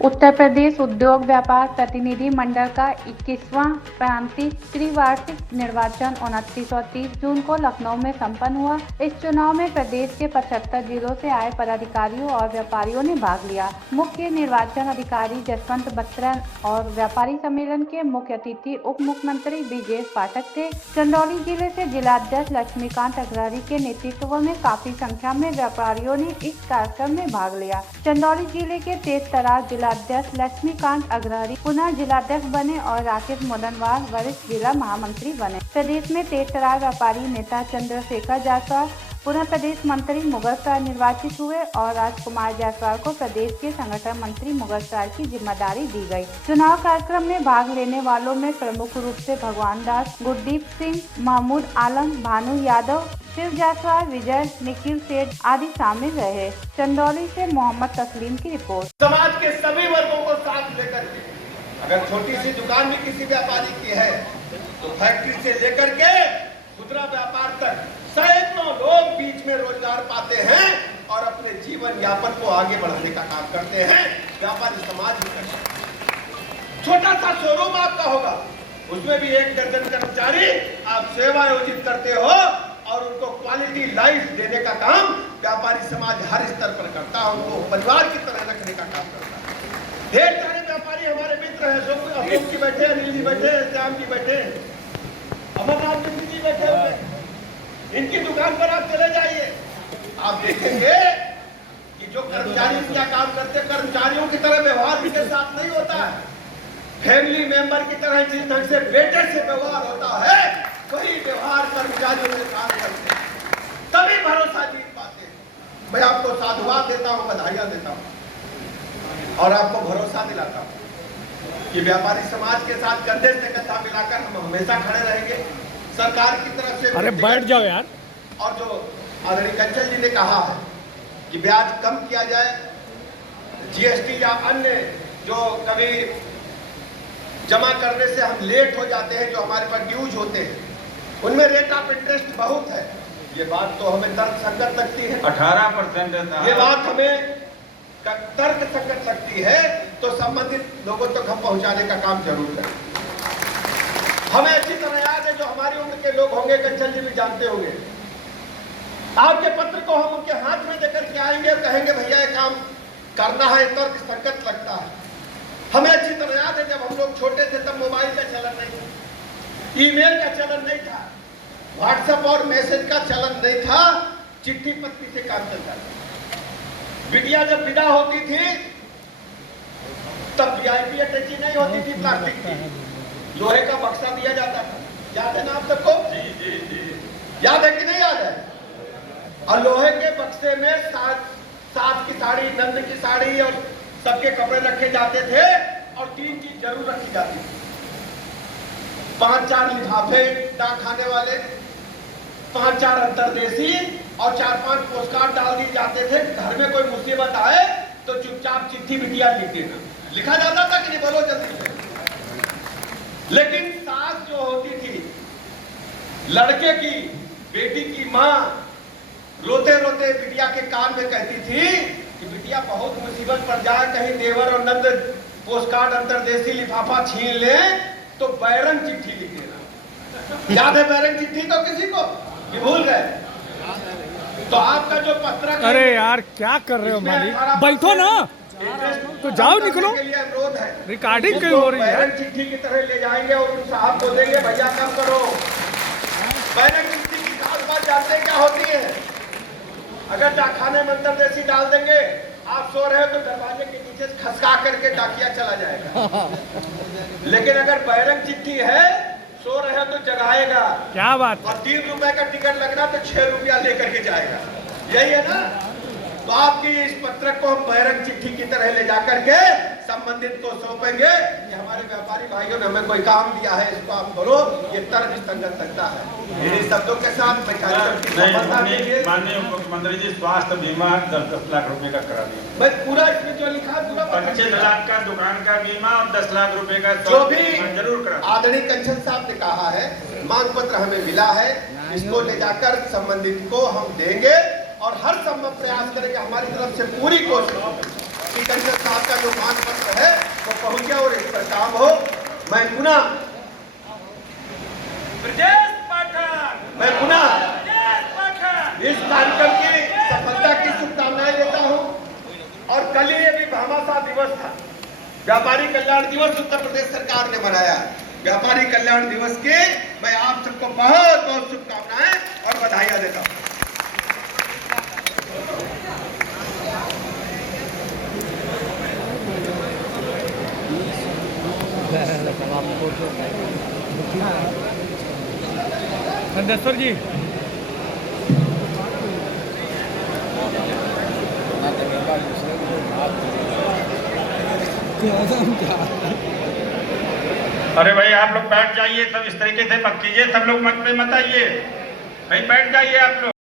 उत्तर प्रदेश उद्योग व्यापार प्रतिनिधि मंडल का 21वां प्रांतीय त्रिवार्षिक निर्वाचन 29 और 30 जून को लखनऊ में संपन्न हुआ। इस चुनाव में प्रदेश के 75 जिलों से आए पदाधिकारियों और व्यापारियों ने भाग लिया। मुख्य निर्वाचन अधिकारी जसवंत बत्रा और व्यापारी सम्मेलन के मुख्य अतिथि उप मुख्यमंत्री ब्रिजेश पाठक थे। चंदौली जिले से जिलाध्यक्ष लक्ष्मीकांत अग्रहरी के नेतृत्व में काफी संख्या में व्यापारियों ने इस कार्यक्रम में भाग लिया। चंदौली जिले के तेज-तरार जिलाध्यक्ष लक्ष्मीकांत अग्रहरी पुनः जिलाध्यक्ष बने और राकेश मोदनवाल वरिष्ठ जिला महामंत्री बने। प्रदेश में तेज-तरार व्यापारी नेता चंद्रशेखर जायसवाल पुनः प्रदेश मंत्री मुगलसराय निर्वाचित हुए और राजकुमार जायसवाल को प्रदेश के संगठन मंत्री मुगलसराय की जिम्मेदारी दी गई। चुनाव कार्यक्रम में भाग लेने वालों में प्रमुख रूप से भगवान दास, गुरदीप सिंह, महमूद आलम, भानु यादव, शिव जायसवाल, विजय, निखिल सेठ आदि शामिल रहे। चंदौली से मोहम्मद तस्लीम की रिपोर्ट। समाज के सभी वर्गों को साथ लेकर के, अगर छोटी सी दुकान भी किसी व्यापारी की है तो फैक्ट्री से लेकर के खुदरा व्यापार तक सैकड़ों लोग बीच में रोजगार पाते हैं और अपने जीवन यापन को आगे बढ़ाने का काम करते हैं। व्यापारी समाज में छोटा सा शोरूम आपका होगा, उसमें भी 1 दर्जन कर्मचारी आप सेवा आयोजित करते हो और उनको क्वालिटी लाइफ देने का काम व्यापारी समाज हर स्तर पर करता है, उनको परिवार की तरह रखने का काम करता है। ढेर सारे व्यापारी हमारे मित्र हैं, अशोक जी बैठे, अनिल जी बैठे, श्याम जी बैठे, अमरनाथ जी बैठे हुए। इनकी दुकान पर आप चले जाइए, आप देखेंगे कि जो कर्मचारी क्या काम करते हैं, कर्मचारियों की तरह व्यवहार उनके साथ नहीं होता है। फैमिली मेंबर की तरह जिस ढंग से बेटे से व्यवहार होता है वही व्यवहार कर्मचारियों से काम करते हैं, तभी भरोसा जीत पाते हैं। मैं आपको साधुवाद देता हूँ, बधाइयां देता हूँ और आपको भरोसा दिलाता हूँ कि व्यापारी समाज के साथ कंधे से कंधा मिलाकर हम हमेशा खड़े रहेंगे। सरकार की तरफ से अरे बैठ जाओ यार। और जो आदरणीय कंचन जी ने कहा है कि ब्याज कम किया जाए, जीएसटी या अन्य जो कभी जमा करने से हम लेट हो जाते हैं, जो हमारे पास ड्यूज होते हैं, उनमें रेट ऑफ इंटरेस्ट बहुत है। ये बात तो हमें तर्क संगत लगती है। 18% ये बात हमें तर्क संगत लगती है, तो संबंधित लोगों तक हम पहुंचाने का काम जरूर करें। हमें अच्छी तरह याद है, जो हमारी उम्र के लोग होंगे, कंचन जी भी जानते होंगे, आपके पत्र को हम उनके हाथ में देकर के आएंगे और कहेंगे भैया ये काम करना है, तर्क संगत लगता है। हमें अच्छी तरह याद है, जब हम लोग छोटे थे तब मोबाइल का चलन नहीं था, ईमेल का चलन नहीं था, व्हाट्सएप और मैसेज का चलन नहीं था, चिट्ठी पत्री से काम चलता था। बिटिया जब विदा होती थी तब वीआईपी अटैची नहीं होती थी, प्लास्टिक की लोहे का बक्सा दिया जाता था। याद है ना आप सबको? याद है कि नहीं याद है? और लोहे के बक्से में सास की साड़ी, नंद की साड़ी और सबके कपड़े रखे जाते थे और 3 चीज जरूर रखी जाती थी। 5-4 लिफाफे डाक खाने वाले, 5-4 अंतरदेशी और 4-5 पोस्टकार्ड डाल दिए जाते थे। घर में कोई मुसीबत आए तो चुपचाप चिट्ठी बिटिया लिख देना, लिखा जाता था कि नहीं, बोलो जल्दी से। लेकिन सास जो होती थी, लड़के की, बेटी की माँ रोते रोते बिटिया के कान में कहती थी कि बिटिया बहुत मुसीबत पड़ जाए, कहीं देवर और नंद पोस्टकार्ड अंतरदेशी लिफाफा छीन ले तो बैरंग चिट्ठी लिख देना। याद है बैरंग चिट्ठी तो किसी को? कि भूल गए? तो आपका जो पत्र, अरे यार क्या कर रहे हो मालिक, बैठो ना, तो जाओ निकलो, रिकॉर्डिंग क्यों हो रही है? चिट्ठी की तरह ले जाएंगे और उन साहब बोलेंगे भैया कम करो। बैरंग चिट्ठी की खास बात जानते क्या होती है? अगर डाकखाने में अंतरदेशी डाल देंगे, आप सो रहे हो तो दरवाजे के नीचे खसका करके डाकिया चला जाएगा। लेकिन अगर बैरंग चिट्ठी है, सो रहे हो तो जगाएगा। क्या बात? और 3 रुपए का टिकट लगना तो 6 रुपया लेकर के जाएगा। यही है ना? तो आपकी इस पत्रक को हम बैरंग चिट्ठी की तरह ले जाकर के संबंधित को सौंपेंगे कि हमारे व्यापारी भाइयों ने हमें कोई काम दिया है, इसको आप करो। ये तर्क संगत लगता है। इन शब्दों के साथ माननीय मुख्यमंत्री जी, स्वास्थ्य बीमा 10 लाख रुपए का करा दिया। मैं पूरा इसमें जो लिखा पूरा 25 लाख का दुकान का बीमा और 10 लाख रुपए का जो भी जरूर करा। आदरणीय कंचन साहब ने कहा है, मांग पत्र हमें मिला है, इसको ले जाकर संबंधित को हम देंगे और हर संभव प्रयास करेंगे। हमारी तरफ से पूरी कोशिश कि कंचन साहब का जो मांग बंदोबस्त है वो पहुंचे और इस पर काम हो। मैं पुनः इस कार्यक्रम की सफलता की शुभकामनाएं देता हूं। और कल ही अभी भामाशाह दिवस था, व्यापारी कल्याण दिवस उत्तर प्रदेश सरकार ने मनाया। व्यापारी कल्याण दिवस के मैं आप सबको बहुत बहुत शुभकामनाएं और बधाइयां देता हूं। नंदेश्वर जी अरे भाई आप लोग बैठ जाइए, सब इस तरीके से मत कीजिए, सब लोग मत पे मत आइए भाई, बैठ जाइए आप लोग।